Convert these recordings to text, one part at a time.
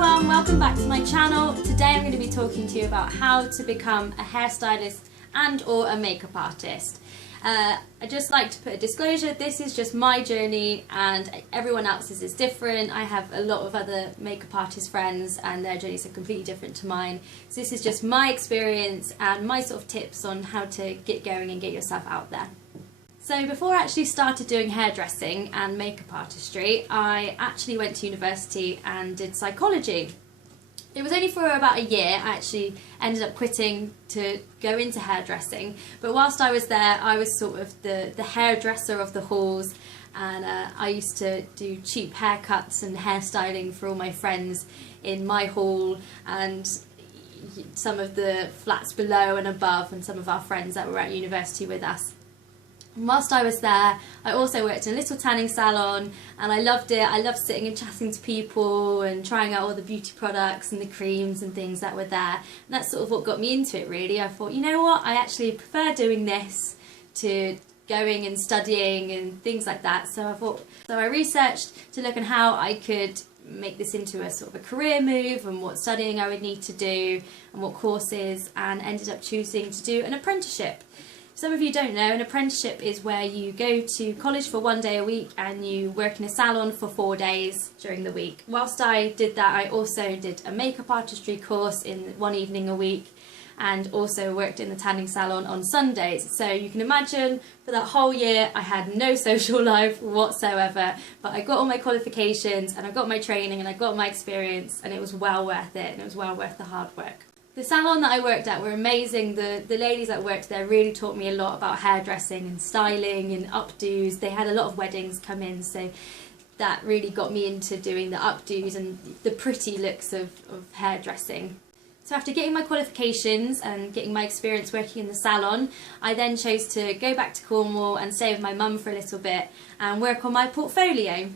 everyone, welcome back to my channel. Today I'm going to be talking to you about how to become a hairstylist and or a makeup artist. I'd just like to put a disclosure, this is just my journey and everyone else's is different. I have a lot of other makeup artist friends and their journeys are completely different to mine. So this is just my experience and my sort of tips on how to get going and get yourself out there. So before I actually started doing hairdressing and makeup artistry, I actually went to university and did psychology. It was only for about a year. I actually ended up quitting to go into hairdressing, but whilst I was there I was sort of the hairdresser of the halls, and I used to do cheap haircuts and hairstyling for all my friends in my hall and some of the flats below and above and some of our friends that were at university with us. And whilst I was there, I also worked in a little tanning salon and I loved it. I loved sitting and chatting to people and trying out all the beauty products and the creams and things that were there. And that's sort of what got me into it really. I thought, you know what, I actually prefer doing this to going and studying and things like that. So I researched to look at how I could make this into a sort of a career move and what studying I would need to do and what courses, and ended up choosing to do an apprenticeship. Some of you don't know, an apprenticeship is where you go to college for 1 day a week and you work in a salon for 4 days during the week. Whilst I did that, I also did a makeup artistry course in 1 evening a week and also worked in the tanning salon on Sundays. So you can imagine for that whole year I had no social life whatsoever, but I got all my qualifications and I got my training and I got my experience, and it was well worth it, and it was well worth the hard work. The salon that I worked at were amazing. The ladies that worked there really taught me a lot about hairdressing and styling and updos. They had a lot of weddings come in, so that really got me into doing the updos and the pretty looks of hairdressing. So after getting my qualifications and getting my experience working in the salon, I then chose to go back to Cornwall and stay with my mum for a little bit and work on my portfolio.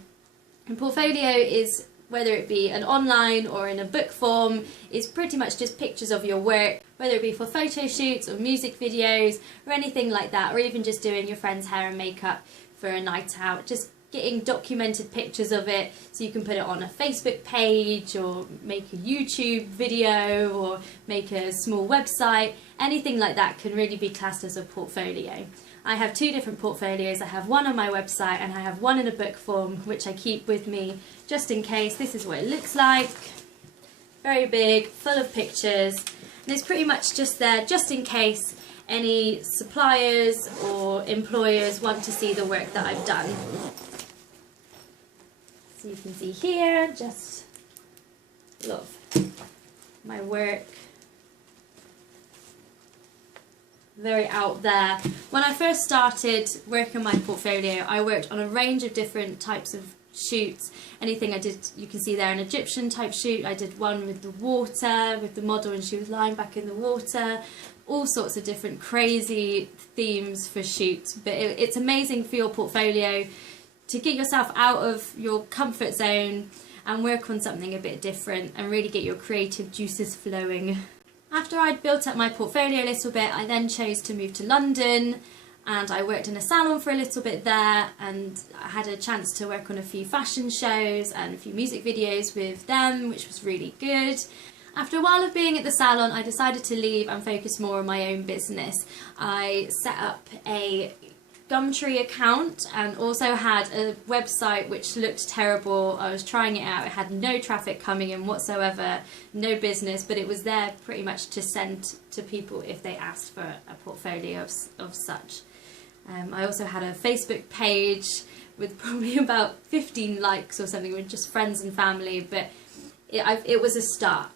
And portfolio is, whether it be an online or in a book form, is pretty much just pictures of your work, whether it be for photo shoots or music videos or anything like that, or even just doing your friend's hair and makeup for a night out, just getting documented pictures of it so you can put it on a Facebook page or make a YouTube video or make a small website. Anything like that can really be classed as a portfolio. I have 2 different portfolios. I have one on my website and I have one in a book form, which I keep with me just in case. This is what it looks like. Very big, full of pictures, and it's pretty much just there just in case any suppliers or employers want to see the work that I've done. So you can see here just a lot of my work. Very out there. When I first started working on my portfolio, I worked on a range of different types of shoots. Anything I did, you can see there, an Egyptian type shoot. I did one with the water, with the model and she was lying back in the water. All sorts of different crazy themes for shoots. But it's amazing for your portfolio to get yourself out of your comfort zone and work on something a bit different and really get your creative juices flowing. After I'd built up my portfolio a little bit, I then chose to move to London and I worked in a salon for a little bit there, and I had a chance to work on a few fashion shows and a few music videos with them, which was really good. After a while of being at the salon, I decided to leave and focus more on my own business. I set up a Gumtree account and also had a website which looked terrible. I was trying it out, it had no traffic coming in whatsoever, no business, but it was there pretty much to send to people if they asked for a portfolio of such. I also had a Facebook page with probably about 15 likes or something with just friends and family, but it was a start.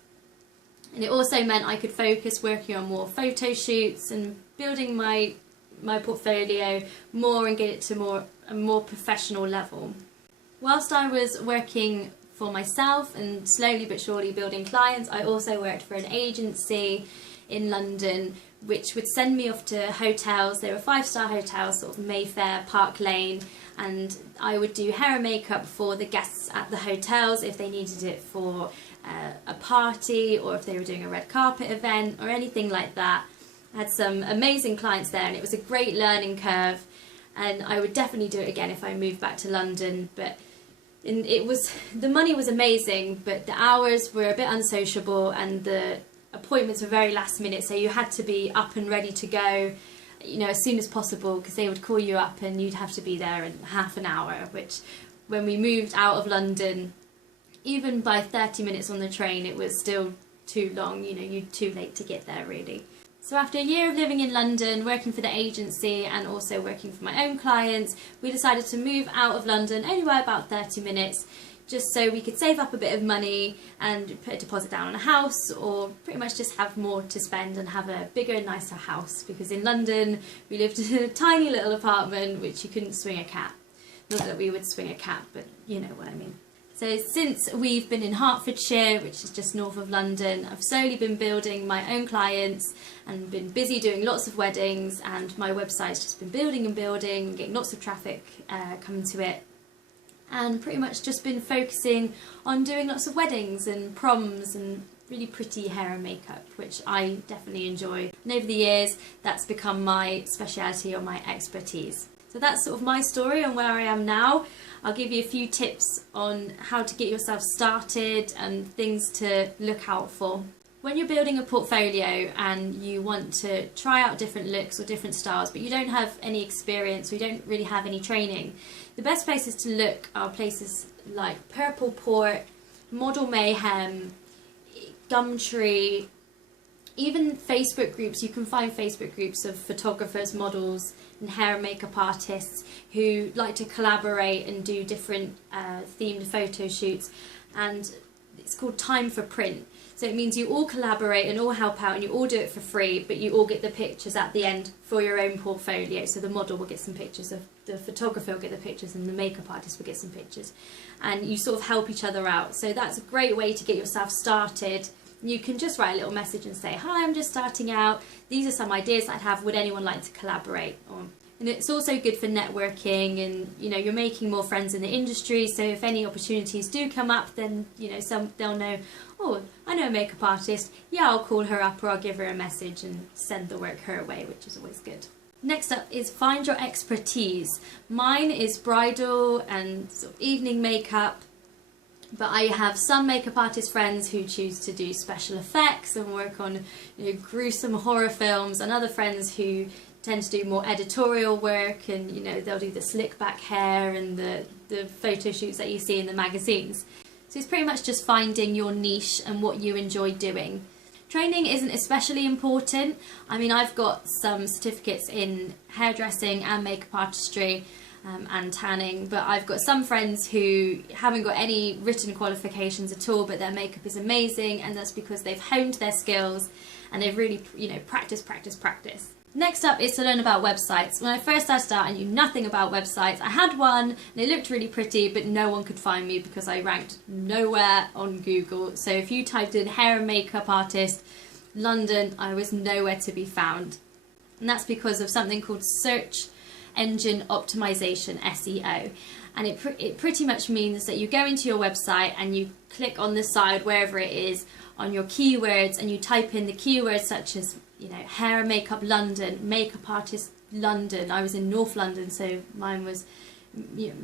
And it also meant I could focus working on more photo shoots and building my portfolio more and get it to a more professional level. Whilst I was working for myself and slowly but surely building clients, I also worked for an agency in London which would send me off to hotels. They were 5-star hotels, sort of Mayfair, Park Lane, and I would do hair and makeup for the guests at the hotels if they needed it for a party or if they were doing a red carpet event or anything like that. I had some amazing clients there and it was a great learning curve, and I would definitely do it again if I moved back to London. But And the money was amazing, but the hours were a bit unsociable and the appointments were very last minute, so you had to be up and ready to go, you know, as soon as possible, because they would call you up and you'd have to be there in half an hour, which when we moved out of London, even by 30 minutes on the train, it was still too long, you know, you're too late to get there really. So after a year of living in London, working for the agency and also working for my own clients, we decided to move out of London only by about 30 minutes, just so we could save up a bit of money and put a deposit down on a house, or pretty much just have more to spend and have a bigger, nicer house. Because in London, we lived in a tiny little apartment which you couldn't swing a cat. Not that we would swing a cat, but you know what I mean. So since we've been in Hertfordshire, which is just north of London, I've slowly been building my own clients and been busy doing lots of weddings, and my website's just been building and building, getting lots of traffic coming to it, and pretty much just been focusing on doing lots of weddings and proms and really pretty hair and makeup, which I definitely enjoy. And over the years, that's become my speciality or my expertise. So that's sort of my story and where I am now. I'll give you a few tips on how to get yourself started and things to look out for. When you're building a portfolio and you want to try out different looks or different styles, but you don't have any experience or you don't really have any training, the best places to look are places like Purple Port, Model Mayhem, Gumtree, even Facebook groups. You can find Facebook groups of photographers, models and hair and makeup artists who like to collaborate and do different themed photo shoots, and it's called Time for Print. So it means you all collaborate and all help out and you all do it for free, but you all get the pictures at the end for your own portfolio. So the model will get some pictures, the photographer will get the pictures, and the makeup artist will get some pictures. And you sort of help each other out. So that's a great way to get yourself started. You can just write a little message and say, hi, I'm just starting out. These are some ideas I'd have. Would anyone like to collaborate? And it's also good for networking, and you know, you're making more friends in the industry, so if any opportunities do come up, then you know, they'll know, oh, I know a makeup artist, yeah, I'll call her up or I'll give her a message and send the work her way, which is always good. Next up is find your expertise. Mine is bridal and sort of evening makeup, but I have some makeup artist friends who choose to do special effects and work on, you know, gruesome horror films, and other friends who tend to do more editorial work, and you know, they'll do the slick back hair and the photo shoots that you see in the magazines. So it's pretty much just finding your niche and what you enjoy doing. Training isn't especially important. I mean, I've got some certificates in hairdressing and makeup artistry and tanning, but I've got some friends who haven't got any written qualifications at all, but their makeup is amazing, and that's because they've honed their skills and they've really, you know, practiced. Next up is to learn about websites. When I first started out, I knew nothing about websites. I had one and it looked really pretty, but no one could find me because I ranked nowhere on Google. So if you typed in hair and makeup artist London, I was nowhere to be found. And that's because of something called search engine optimization, SEO. And it pretty much means that you go into your website and you click on the side, wherever it is, on your keywords, and you type in the keywords such as, you know, hair and makeup London, makeup artist London. I was in North London, so mine was, you know,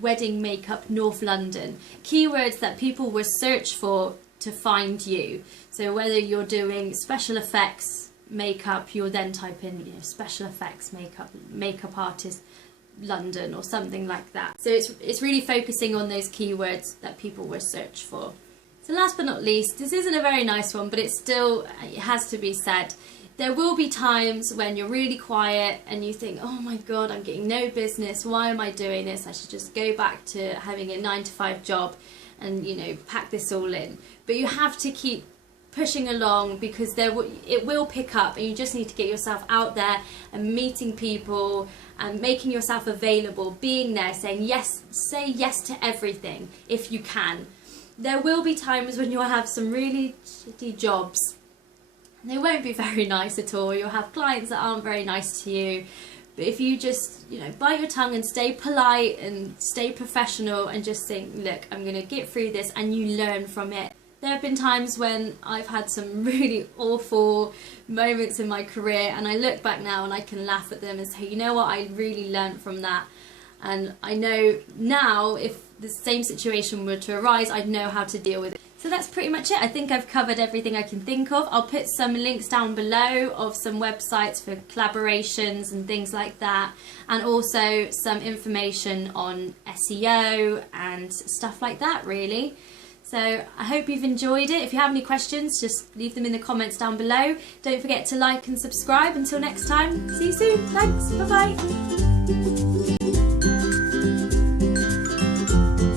wedding makeup North London. Keywords that people will search for to find you. So whether you're doing special effects makeup, you'll then type in, you know, special effects makeup artist London or something like that. So it's really focusing on those keywords that people will search for. So last but not least, this isn't a very nice one, but it has to be said. There will be times when you're really quiet and you think, oh my god, I'm getting no business, why am I doing this? I should just go back to having a 9-to-5 job and, you know, pack this all in. But you have to keep pushing along, because it will pick up, and you just need to get yourself out there and meeting people and making yourself available, being there, saying yes, say yes to everything if you can. There will be times when you'll have some really shitty jobs. They won't be very nice at all. You'll have clients that aren't very nice to you. But if you just, you know, bite your tongue and stay polite and stay professional and just think, look, I'm going to get through this, and you learn from it. There have been times when I've had some really awful moments in my career, and I look back now and I can laugh at them and say, you know what, I really learned from that. And I know now, if the same situation were to arise, I'd know how to deal with it. So that's pretty much it. I think I've covered everything I can think of. I'll put some links down below of some websites for collaborations and things like that, and also some information on SEO and stuff like that, really. So I hope you've enjoyed it. If you have any questions, just leave them in the comments down below. Don't forget to like and subscribe. Until next time, see you soon. Thanks. Bye-bye.